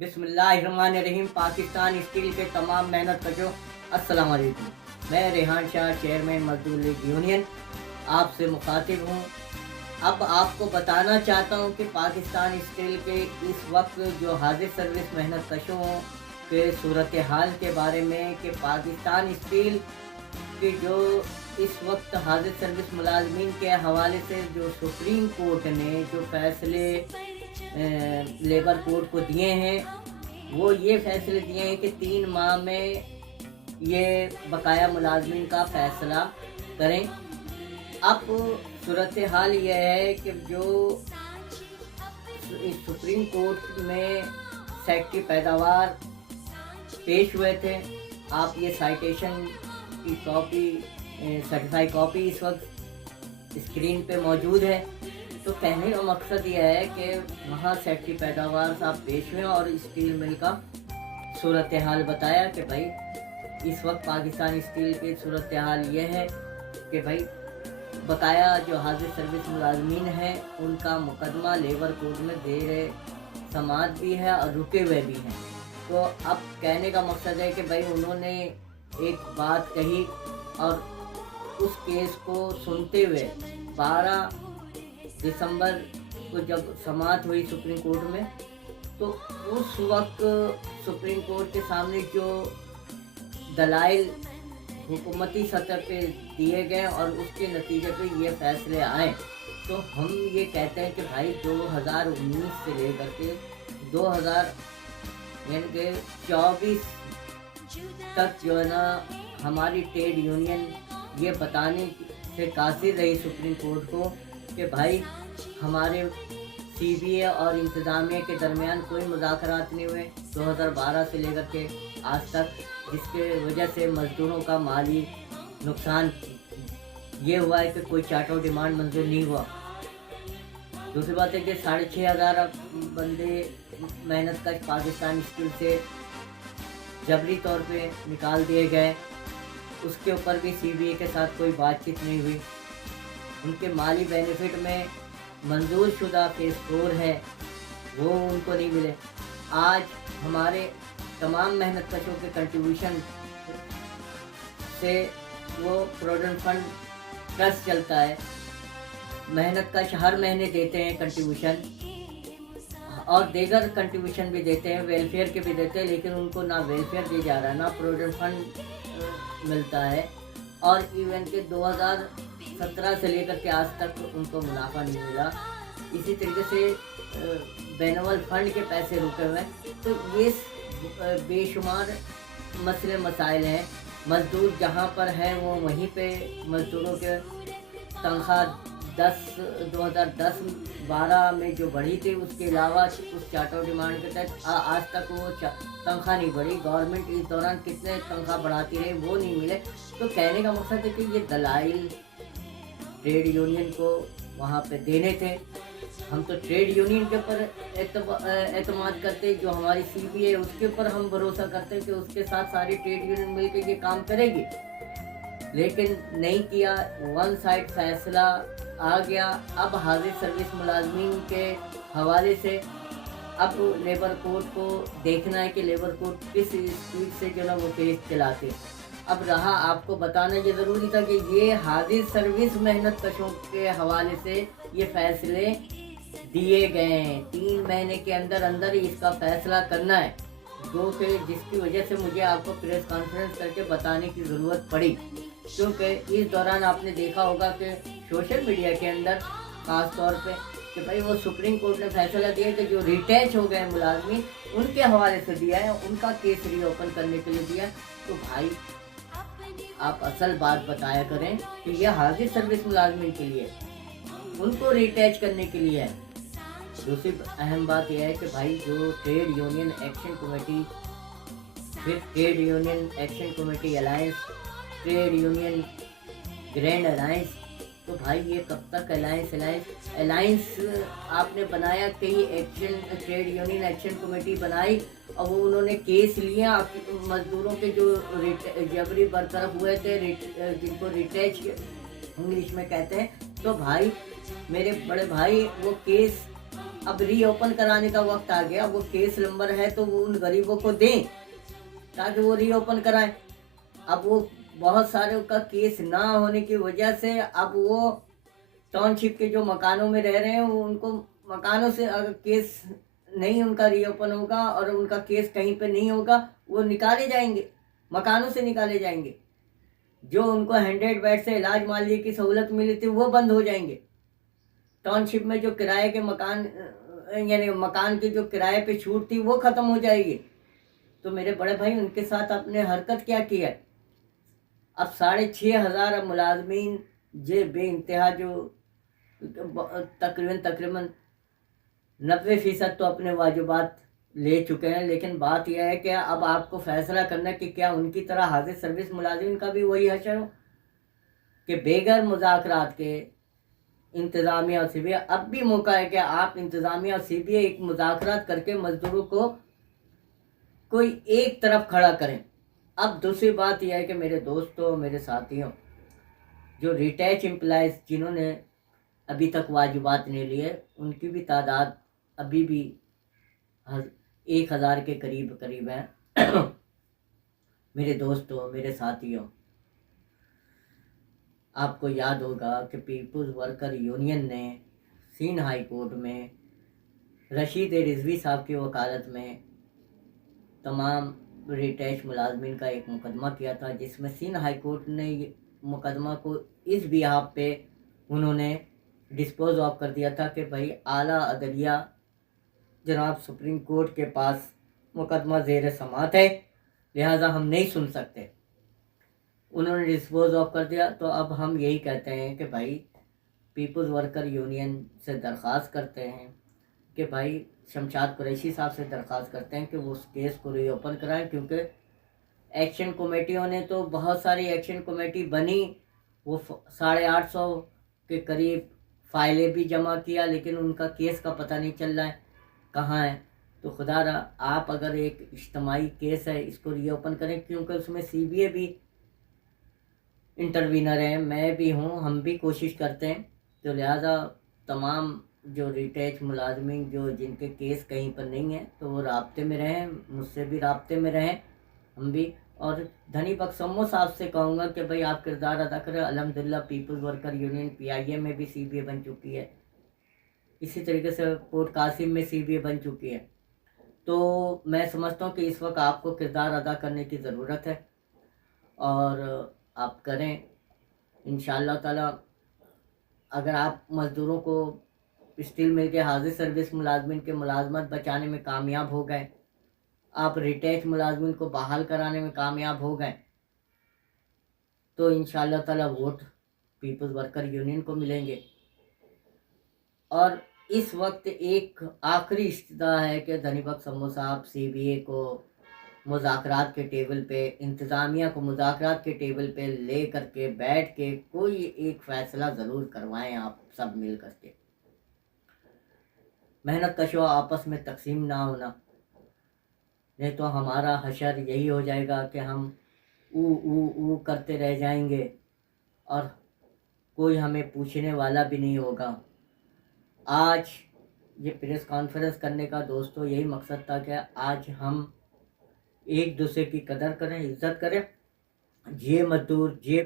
बिस्मिल्लाहिर्रहमानिर्रहीम। पाकिस्तान स्टील के तमाम मेहनत कशों, अस्सलाम वालेकुम। मैं रेहान शाह, चेयरमैन मजदूर लीग यूनियन, आपसे मुखातिब हूँ। अब आपको बताना चाहता हूँ कि पाकिस्तान स्टील के इस वक्त जो हाजिर सर्विस मेहनत कशों के सूरत हाल के बारे में कि पाकिस्तान स्टील के जो इस वक्त हाजिर सर्विस मुलाजमीन के हवाले से जो सुप्रीम कोर्ट ने जो फैसले लेबर कोड को दिए हैं, वो ये फैसले दिए हैं कि 3 माह में ये बकाया मुलाजमीन का फ़ैसला करें। अब सूरत हाल ये है कि जो इस सुप्रीम कोर्ट में सेक्रेटरी पैदावार पेश हुए थे, आप ये साइटेशन की कॉपी, सर्टिफाइड कॉपी इस वक्त स्क्रीन पे मौजूद है। तो कहने का मकसद ये है कि वहाँ सेक्रेटरी पैदावार साहब पेश हुए और स्टील मिल का सूरत हाल बताया कि भाई इस वक्त पाकिस्तान स्टील की सूरत हाल ये है कि भाई बकाया जो हाजिर सर्विस मुलाजमीन हैं उनका मुकदमा लेबर कोर्ट में देर समात भी है और रुके हुए भी हैं। तो अब कहने का मकसद है कि भाई उन्होंने एक बात कही और उस केस को सुनते हुए 12 दिसंबर को जब समाअत हुई सुप्रीम कोर्ट में, तो उस वक्त सुप्रीम कोर्ट के सामने जो दलाइल हुकूमती सतह पे दिए गए और उसके नतीजे पे ये फैसले आए, तो हम ये कहते हैं कि भाई 2019 से लेकर के 2000 यानी कि 24 तक जो है ना हमारी ट्रेड यूनियन ये बताने से कासिर रही सुप्रीम कोर्ट को कि भाई हमारे सीबीए और इंतज़ामिया के दरमियान कोई मुज़ाकरात नहीं हुए 2012 से लेकर के आज तक, जिसके वजह से मज़दूरों का माली नुकसान ये हुआ है कि कोई चार्टर डिमांड मंजूर नहीं हुआ। दूसरी बात है कि 6500 बंदे मेहनत कश पाकिस्तान स्टील से जबरी तौर पे निकाल दिए गए, उसके ऊपर भी सीबीए के साथ कोई बातचीत नहीं हुई। उनके माली बेनिफिट में मंजूर शुदा फेस 4 है वो उनको नहीं मिले। आज हमारे तमाम मेहनत कशों के कंट्रीब्यूशन से वो प्रोविडेंट फंड ट्रस्ट चलता है, मेहनत कश हर महीने देते हैं कंट्रीब्यूशन और दीगर कंट्रीब्यूशन भी देते हैं, वेलफेयर के भी देते हैं, लेकिन उनको ना वेलफेयर दिया जा रहा है ना प्रोविडेंट फंड मिलता है। और इवन के 2017 से लेकर के आज तक उनको मुनाफा नहीं मिला। इसी तरीके से बेनवल फंड के पैसे रुके हुए हैं। तो ये बेशुमार मसले मसाइल हैं। मज़दूर जहाँ पर है वो वहीं पे मज़दूरों के तनख्वाह 2010-12 में जो बढ़ी थी, उसके अलावा उस चार्टर डिमांड के तहत आज तक वो तनख्वाह नहीं बढ़ी। गवर्नमेंट इस दौरान कितने तनख्वाह बढ़ाती रही वो नहीं मिले। तो कहने का मकसद है कि ये दलाइल ट्रेड यूनियन को वहाँ पे देने थे। हम तो ट्रेड यूनियन के ऊपर एतमाद करते, जो हमारी सीबीए उसके ऊपर हम भरोसा करते हैं कि उसके साथ सारी ट्रेड यूनियन मिलकर ये काम करेगी, लेकिन नहीं किया। वन साइड फैसला आ गया। अब हाजिर सर्विस मुलाजमीन के हवाले से अब लेबर कोर्ट को देखना है कि लेबर कोर्ट किस स्पीड से जो ना वो केस चलाते। अब रहा आपको बताना ये ज़रूरी था कि ये हाजिर सर्विस मेहनत कशों के हवाले से ये फैसले दिए गए हैं। 3 महीने के अंदर अंदर ही इसका फैसला करना है, जो कि जिसकी वजह से मुझे आपको प्रेस कॉन्फ्रेंस करके बताने की ज़रूरत पड़ी, क्योंकि इस दौरान आपने देखा होगा कि सोशल मीडिया के अंदर ख़ास तौर पे कि भाई वो सुप्रीम कोर्ट ने फैसला दिया कि जो रिटैच हो गए मुलाजमी उनके हवाले से दिया है, उनका केस रीओपन करने के लिए दिया। तो भाई आप असल बात बताया करें कि यह हाजिर सर्विस मुलाजमीन के लिए, उनको रिटैच करने के लिए है। दूसरी अहम बात यह है कि भाई जो ट्रेड यूनियन एक्शन कमेटी, फिर trade union action committee alliance, trade union grand alliance, तो भाई ये कब तक अलायंस आपने बनाया, कई action trade union action committee बनाई और वो उन्होंने केस लिया मजदूरों के जो जबरी बरतरफ हुए थे, जिनको रिटैच इंग्लिश में कहते हैं। तो भाई मेरे बड़े भाई वो केस अब रीओपन कराने का वक्त आ गया, वो केस नंबर है तो वो उन गरीबों को दें ताकि वो रीओपन कराएं। अब वो बहुत सारे का केस ना होने की वजह से अब वो टाउनशिप के जो मकानों में रह रहे हैं वो उनको मकानों से अगर केस नहीं उनका रीओपन होगा और उनका केस कहीं पे नहीं होगा, वो निकाले जाएंगे, मकानों से निकाले जाएंगे। जो उनको 100 बेड से इलाज मालिये की सहूलत मिली थी वो बंद हो जाएंगे। टाउनशिप में जो किराए के मकान यानी मकान की जो किराए पे छूट थी वो ख़त्म हो जाएगी। तो मेरे बड़े भाई उनके साथ आपने हरकत क्या की है? अब 6,500 मुलाजमीन जे बेइंतहा जो तकरीबन 90% तो अपने वाजिबात ले चुके हैं, लेकिन बात यह है कि अब आपको फैसला करना कि क्या उनकी तरह हाजिर सर्विस मुलाजिम का भी वही हशर हो कि बेगर मुज़ाकरात के इंतज़ामिया और सीबीआई अब भी मौका है कि आप इंतज़ामिया और सीबीआई एक मुज़ाकरात करके मजदूरों को कोई एक तरफ खड़ा करें। अब दूसरी बात यह है कि मेरे दोस्तों, मेरे साथियों, जो रिटैच एम्प्लॉयज़ जिन्होंने अभी तक वाजिबात नहीं लिए, उनकी भी तादाद अभी भी 1,000 के करीब है। मेरे दोस्तों, मेरे साथियों, आपको याद होगा कि पीपुल्स वर्कर यूनियन ने सिंध हाई कोर्ट में रशीद रिजवी साहब की वकालत में तमाम रिटैच मुलाजमीन का एक मुकदमा किया था, जिसमें सिंध हाई कोर्ट ने मुकदमा को इस बिहाफ पे उन्होंने डिस्पोज ऑफ कर दिया था कि भाई आला अदलिया जनाब सुप्रीम कोर्ट के पास मुकदमा ज़ेर समात है, लिहाजा हम नहीं सुन सकते। उन्होंने डिस्पोज ऑफ कर दिया। तो अब हम यही कहते हैं कि भाई पीपल्स वर्कर यूनियन से दरख्वास्त करते हैं कि भाई शमशाद कुरैशी साहब से दरख्वास्त करते हैं कि वो उस केस को रीओपन कराएं, क्योंकि एक्शन कमेटियों ने तो बहुत सारी एक्शन कमेटी बनी, वो 850 के करीब फाइलें भी जमा किया, लेकिन उनका केस का पता नहीं चल रहा है कहाँ है। तो खुदा रहा आप अगर एक इज्तिमाई केस है इसको रीओपन करें, क्योंकि उसमें सीबीआई भी इंटरवीनर है, मैं भी हूँ, हम भी कोशिश करते हैं। तो लिहाजा तमाम जो रिटैच मुलाजमीन जो जिनके केस कहीं पर नहीं है तो वो राब्ते में रहें, मुझसे भी राब्ते में रहें, हम भी। और धनी बख्शम्मो साहब से कहूँगा कि भाई आप किरदार अदा करें। अल्हम्दुलिल्लाह पीपल्स वर्कर यूनियन पीआईए में भी सीबीआई बन चुकी है, इसी तरीके से पोर्ट कासिम में सीबीआई बन चुकी है। तो मैं समझता हूँ कि इस वक्त आपको किरदार अदा करने की ज़रूरत है और आप करें इंशाअल्लाह ताला। अगर आप मज़दूरों को स्टील मिल के हाजिर सर्विस मुलाजमिन के मुलाजमत बचाने में कामयाब हो गए, आप रिटैच मुलाजमिन को बहाल कराने में कामयाब हो गए, तो इंशाअल्लाह ताला वोट पीपल्स वर्कर यूनियन को मिलेंगे। और इस वक्त एक आखिरी इस्तदा है कि धनी बख्शम्मो साहब सीबीआई को मुज़ाकरात के टेबल पे, इंतज़ामिया को मुज़ाकरात के टेबल पे ले करके बैठ के कोई एक फ़ैसला ज़रूर करवाएं, आप सब मिल करके। मेहनत कशो आपस में तकसीम ना होना, नहीं तो हमारा हशर यही हो जाएगा कि हम ऊ करते रह जाएंगे और कोई हमें पूछने वाला भी नहीं होगा। आज ये प्रेस कॉन्फ्रेंस करने का दोस्तों यही मकसद था कि आज हम एक दूसरे की कदर करें, इज्जत करें। जे मजदूर जे